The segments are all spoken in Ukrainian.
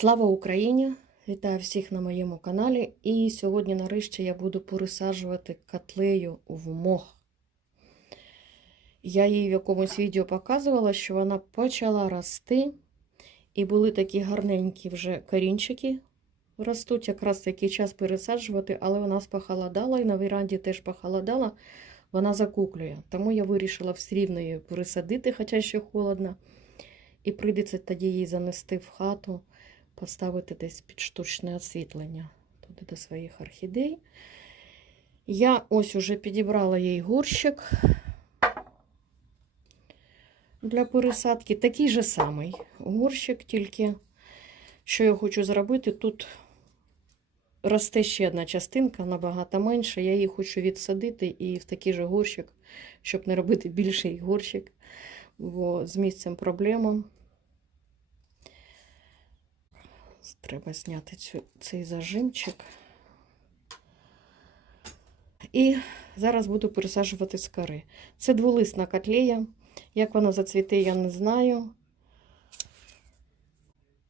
Слава Україні! Вітаю всіх на моєму каналі. І сьогодні, нарешті, я буду пересаджувати котлею в мох. Я їй в якомусь відео показувала, що вона почала рости. І були такі гарненькі вже корінчики ростуть, якраз такий час пересаджувати, але вона спохолодала і на веранді теж похолодала, вона закуклює. Тому я вирішила все рівно її пересадити, хоча ще холодно. І прийдеться тоді її занести в хату, поставити десь під штучне освітлення туди до своїх орхідей. Я ось уже підібрала їй горщик для пересадки. Такий же самий горщик, тільки що я хочу зробити, тут росте ще одна частинка, набагато менша. Я її хочу відсадити і в такий же горщик, щоб не робити більший горщик, бо з місцем проблема. Треба зняти цю, цей зажимчик. І зараз буду пересаджувати з кори. Це дволисна котлея. Як вона зацвіте, я не знаю.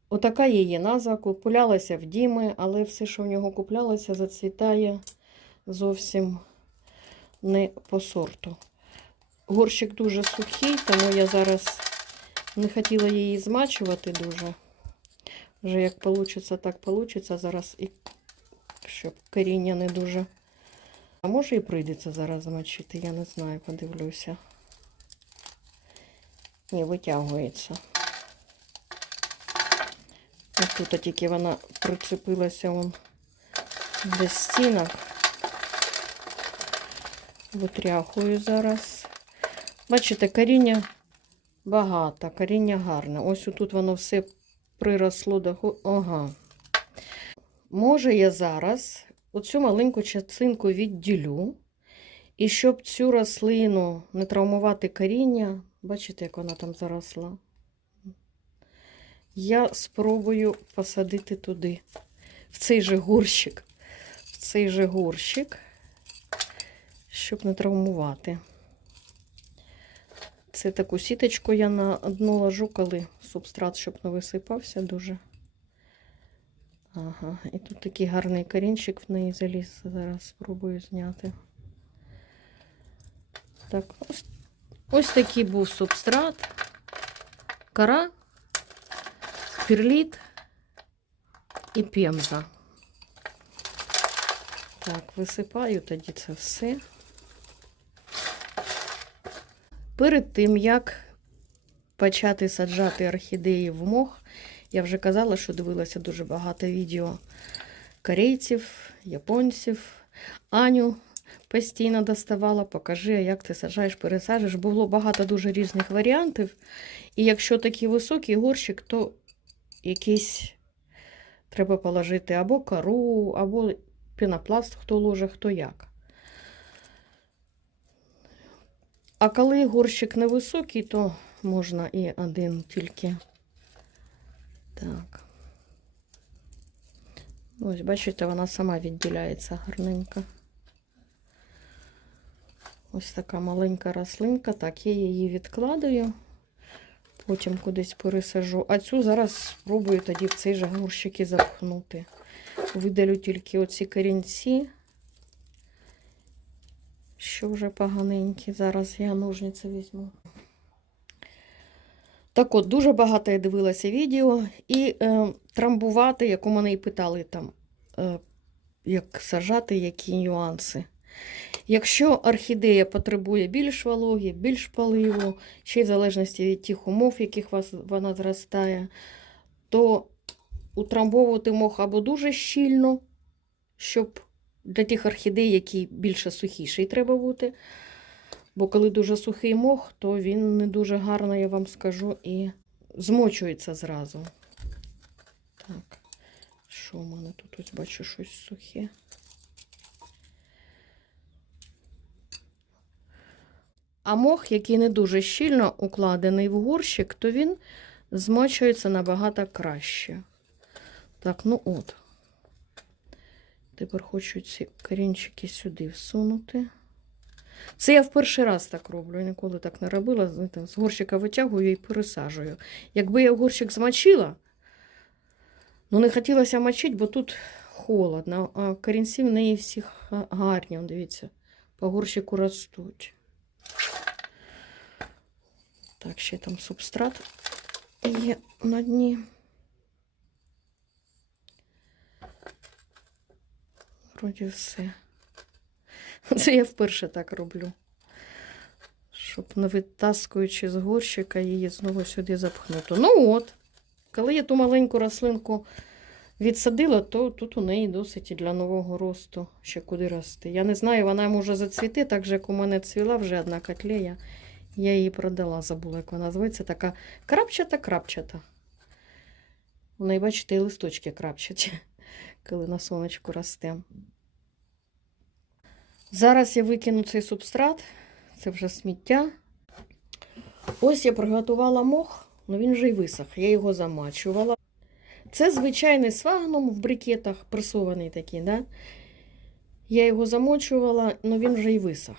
Отака її назва. Купулялася в Діми, але все, що в нього куплялося, зацвітає зовсім не по сорту. Горщик дуже сухий, тому я зараз не хотіла її змачувати дуже. Вже як вийде, так вийде. Зараз і щоб коріння не дуже. А може і прийдеться зараз замочити, я не знаю, подивлюся. Ні, витягується. Ось тут тільки вона прицепилася вон до стінок. Витряхую зараз. Бачите, коріння багато, коріння гарне. Ось тут воно все приросло до. Ага. Може, я зараз оцю маленьку частинку відділю. І щоб цю рослину не травмувати коріння, бачите, як вона там заросла. Я спробую посадити туди, в цей же горщик, в цей же горщик, щоб не травмувати. Це таку сіточку я на дно ложу, коли субстрат, щоб не висипався дуже. Ага, і тут такий гарний корінчик в неї заліз. Зараз спробую зняти. Так, ось, ось такий був субстрат, кора, перліт і пемза. Так, висипаю тоді це все. Перед тим, як почати саджати орхідеї в мох, я вже казала, що дивилася дуже багато відео корейців, японців. Аню постійно доставала, покажи, як ти саджаєш, пересаджуєш. Було багато дуже різних варіантів. І якщо такий високий горщик, то якийсь треба положити або кору, або пінопласт, хто ложе, хто як. А коли горщик невисокий, то можна і один тільки. Так. Ось, бачите, вона сама відділяється гарненько. Ось така маленька рослинка. Так, я її відкладаю, потім кудись пересажу. А цю зараз спробую тоді в цей же горщик і запхнути. Видалю тільки оці корінці, що вже поганенькі. Зараз я ножниці візьму. Так от, дуже багато я дивилася відео і е, трамбувати, як у мене і питали там, е, як сажати, які нюанси. Якщо орхідея потребує більш вологи, більш поливу, ще й в залежності від тих умов, в яких вона зростає, то утрамбовувати мох або дуже щільно, щоб для тих орхідей, які більше сухіший треба бути. Бо коли дуже сухий мох, то він не дуже гарно, я вам скажу, і змочується зразу. Так, що в мене тут ось бачу щось сухе. А мох, який не дуже щільно укладений в горщик, то він змочується набагато краще. Так, ну от. Тепер хочу ці корінчики сюди всунути. Це я в перший раз так роблю, ніколи так не робила. З горщика витягую і пересаджую. Якби я горщик змочила, Ну, не хотілося мочити, бо тут холодно, а корінці в неї всі гарні, дивіться, по горщику ростуть. Так, ще там субстрат є на дні. Вроді все. Це я вперше так роблю. Щоб не витаскуючи з горщика її знову сюди запхнути. Ну от, коли я ту маленьку рослинку відсадила, то тут у неї досить і для нового росту ще куди рости. Я не знаю, вона може зацвіти, так же, як у мене цвіла вже одна котлея. Я її продала, забула, як вона називається. Така крапчата-крапчата. У неї, бачите, і листочки крапчаті, коли на сонечку росте. Зараз я викину цей субстрат, це вже сміття. Ось я приготувала мох, але він вже й висох. Я його замачувала. Це звичайний свагном в брикетах, пресований такий, да? Я його замочувала, але він вже й висох.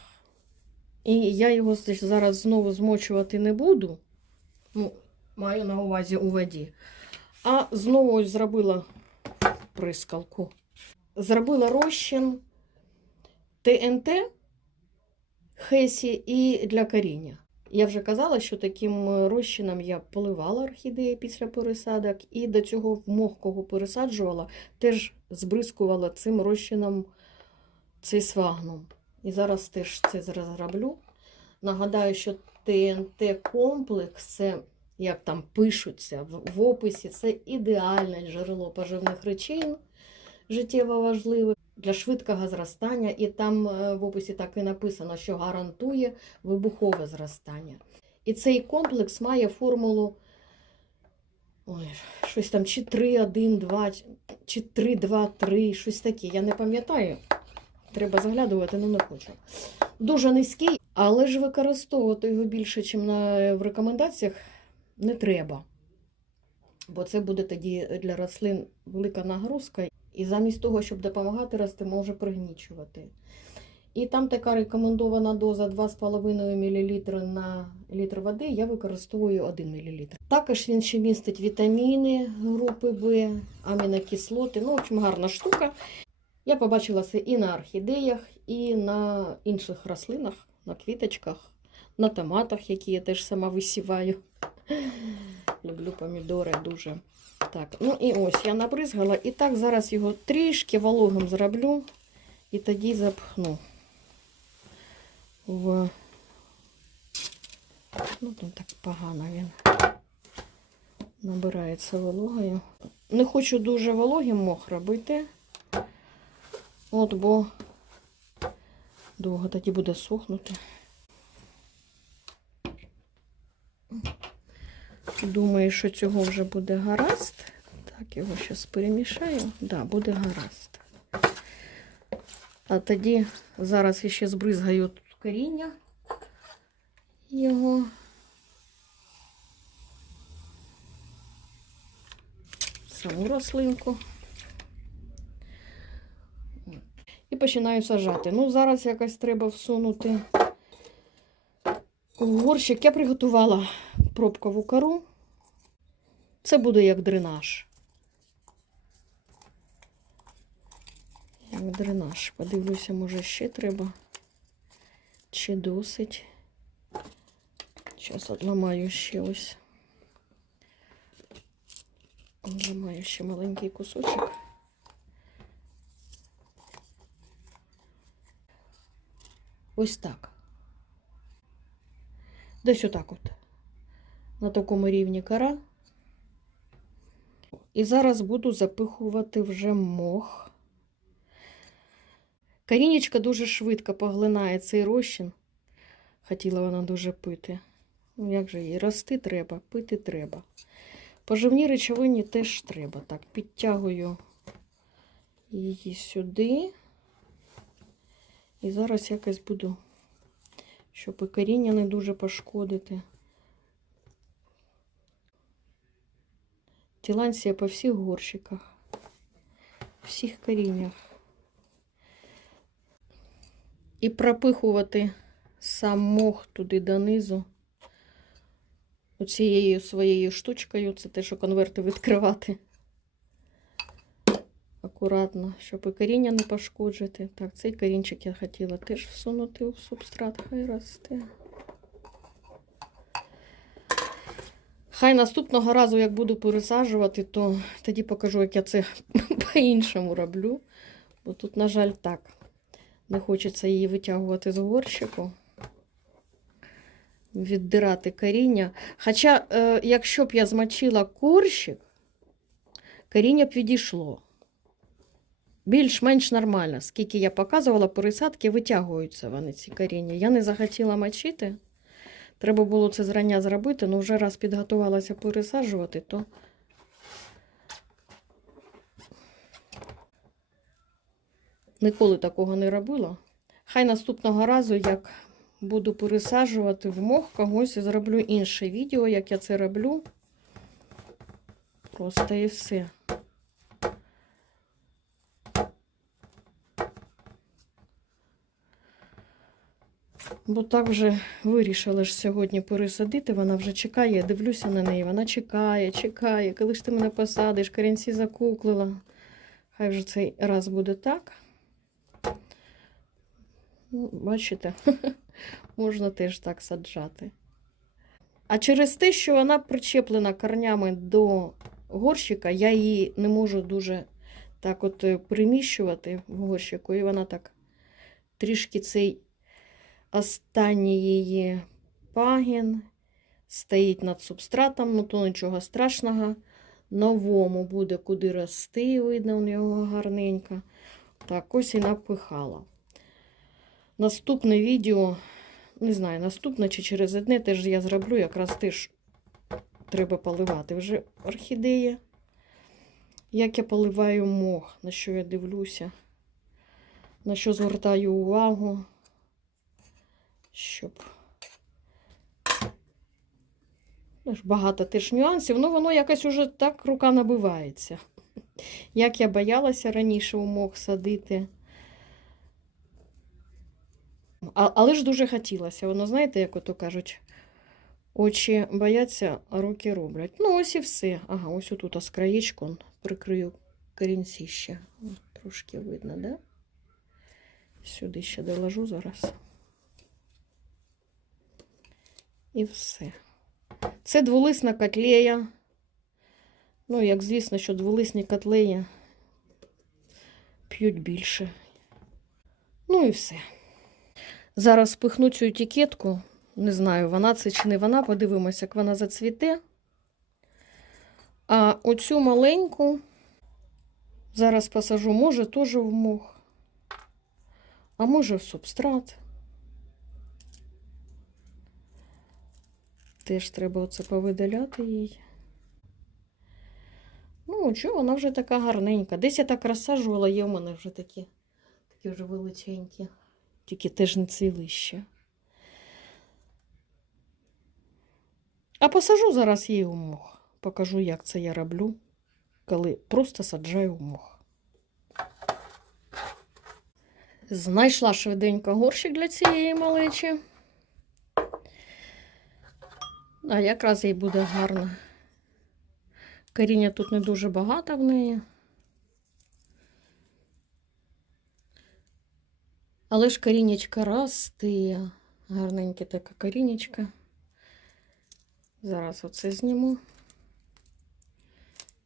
І я його зараз знову змочувати не буду. Ну, маю на увазі у воді. А знову зробила прискалку. Зробила розчин ТНТ, Хесі і для коріння. Я вже казала, що таким розчином я поливала орхідеї після пересадок, і до цього мохкого пересаджувала, теж збризкувала цим розчином цей свагном. І зараз теж це зроблю. Нагадаю, що ТНТ-комплекс це, як там пишуться в, описі, це ідеальне джерело поживних речовин, життєво важливих для швидкого зростання. І там е, в описі так і написано, що гарантує вибухове зростання. І цей комплекс має формулу ой, щось там чи 3, 1, 2, чи 3, 2, 3, щось таке. Я не пам'ятаю. Треба заглядувати, але не хочу. Дуже низький, але ж використовувати його більше, ніж в рекомендаціях, не треба. Бо це буде тоді для рослин велика нагрузка. І замість того, щоб допомагати рости, може пригнічувати. І там така рекомендована доза 2,5 мл на літр води, я використовую 1 мл. Також він ще містить вітаміни групи В, амінокислоти. Ну, в общем, гарна штука. Я побачила це і на орхідеях, і на інших рослинах, на квіточках, на томатах, які я теж сама висіваю. Люблю помідори дуже. Так, ну і ось я набризгала. І так зараз його трішки вологим зроблю. І тоді запхну в. Ну, тут так погано він набирається вологою. Не хочу дуже вологим мох робити. От, бо довго тоді буде сохнути. Думаю, що цього вже буде гаразд. Так, його зараз перемішаю. Так, да, буде гаразд. А тоді зараз ще збризгаю тут коріння його. Саму рослинку. І починаю сажати. Ну, зараз якось треба всунути в горщик. Я приготувала пробкову кору. Це буде як дренаж. Як дренаж. Подивлюся, може ще треба. Чи досить. Зараз одламаю ще ось. Одламаю ще маленький кусочок. Ось так. Десь отак от. На такому рівні кора. І зараз буду запихувати вже мох. Корінечка дуже швидко поглинає цей розчин. Хотіла вона дуже пити. Ну, як же їй рости треба, пити треба. Поживні речовині теж треба. Так, підтягую її сюди. І зараз якось буду, щоб і коріння не дуже пошкодити. Тіланція по всіх горщиках, всіх коріннях. І пропихувати сам мох туди донизу. Оцією своєю штучкою, це те, що конверти відкривати. акуратно, щоб і коріння не пошкоджити. Так, цей корінчик я хотіла теж всунути в субстрат, хай росте. Хай наступного разу, як буду пересаджувати, то тоді покажу, як я це по-іншому роблю. Бо тут, на жаль, так. Не хочеться її витягувати з горщику, віддирати коріння. Хоча, е, якщо б я змочила корщик, коріння б відійшло. Більш-менш нормально. Скільки я показувала, пересадки витягуються вони, ці коріння. Я не захотіла мочити. Треба було це зрання зробити, але вже раз підготувалася пересаджувати, то ніколи такого не робила. Хай наступного разу, як буду пересаджувати в мох когось, я зроблю інше відео, як я це роблю. Просто і все. Бо так вже вирішила ж сьогодні пересадити. Вона вже чекає, я дивлюся на неї. Вона чекає, чекає. Коли ж ти мене посадиш, корінці закуклила. Хай вже цей раз буде так. Ну, бачите, можна теж так саджати. А через те, що вона причеплена корнями до горщика, я її не можу дуже так от е, приміщувати в горщику, і вона так трішки цей останній її пагін стоїть над субстратом, ну то нічого страшного. Новому буде куди рости, видно у нього гарненько. Так, ось і напихала. Наступне відео, не знаю, наступне чи через одне теж я зроблю, якраз теж треба поливати вже орхідеї. Як я поливаю мох, на що я дивлюся, на що звертаю увагу, щоб Ну, ж багато теж нюансів, ну воно якось уже так рука набивається. Як я боялася раніше у мох садити. А, але ж дуже хотілося. Воно, знаєте, як ото кажуть, очі бояться, а руки роблять. Ну, ось і все. Ага, ось отут краєчку прикрию корінці ще. Трошки видно, да? Сюди ще доложу зараз. І все. Це дволисна котлея. Ну, як звісно, що дволисні котлеї п'ють більше. Ну і все. Зараз пихну цю етикетку. Не знаю, вона це чи не вона. Подивимося, як вона зацвіте. А оцю маленьку зараз посажу, може, теж в мох, а може в субстрат. Теж треба оце повидаляти їй. Ну, чого, вона вже така гарненька. Десь я так розсаджувала, є в мене вже такі, такі вже величенькі. Тільки теж не цвіли ще. А посажу зараз її у мох. Покажу, як це я роблю, коли просто саджаю в мох. Знайшла швиденько горщик для цієї малечі. А якраз їй буде гарно. Коріння тут не дуже багато в неї. Але ж корінечка росте. Гарненьке таке корінечка. Зараз оце зніму.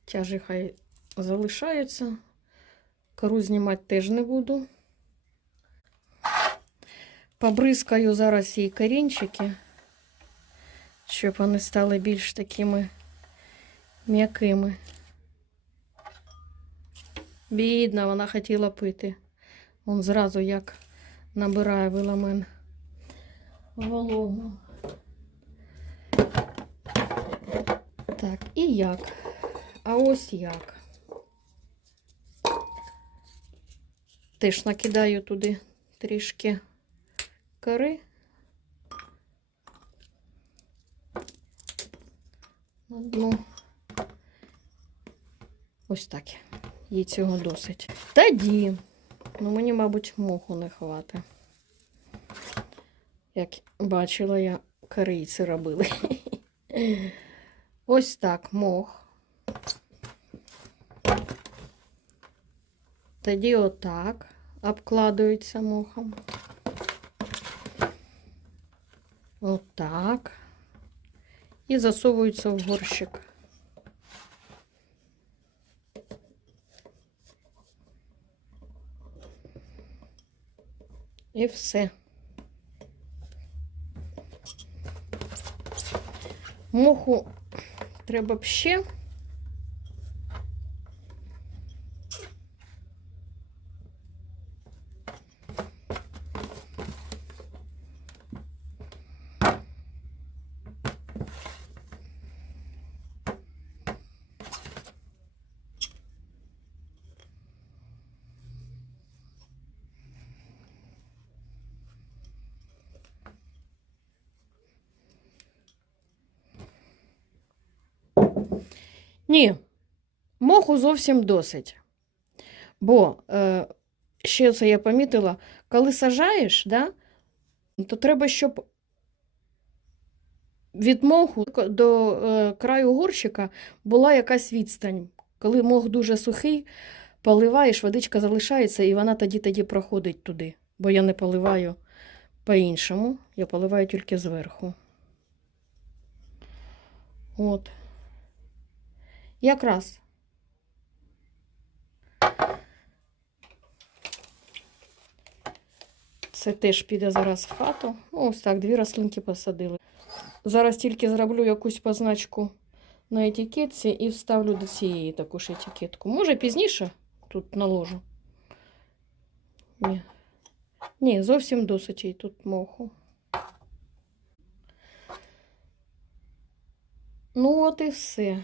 Тяжі хай залишаються. Кору знімати теж не буду. Побризкаю зараз їй корінчики, щоб вони стали більш такими м'якими. Бідна, вона хотіла пити. Он зразу як набирає виламен вологу. Так, і як? А ось як. Теж накидаю туди трішки кори. Одну. Ось так. Їй цього досить. Тоді. Ну, мені, мабуть, моху не хватить. Як бачила, я корейці робили. Ось так мох. Тоді отак обкладуються мохом. Отак. І засовуються в горщик. І все. Моху треба б ще. Ні, моху зовсім досить. Бо е, ще це я помітила, коли сажаєш, да, то треба, щоб від моху до е, краю горщика була якась відстань. Коли мох дуже сухий, поливаєш, водичка залишається, і вона тоді тоді проходить туди. Бо я не поливаю по-іншому, я поливаю тільки зверху. От. Якраз. Це теж піде зараз в хату. Ось так, дві рослинки посадили. Зараз тільки зроблю якусь позначку на етикетці і вставлю до цієї таку ж етикетку. Може пізніше тут наложу. Ні. Ні, зовсім досить їй тут моху. Ну, от і все.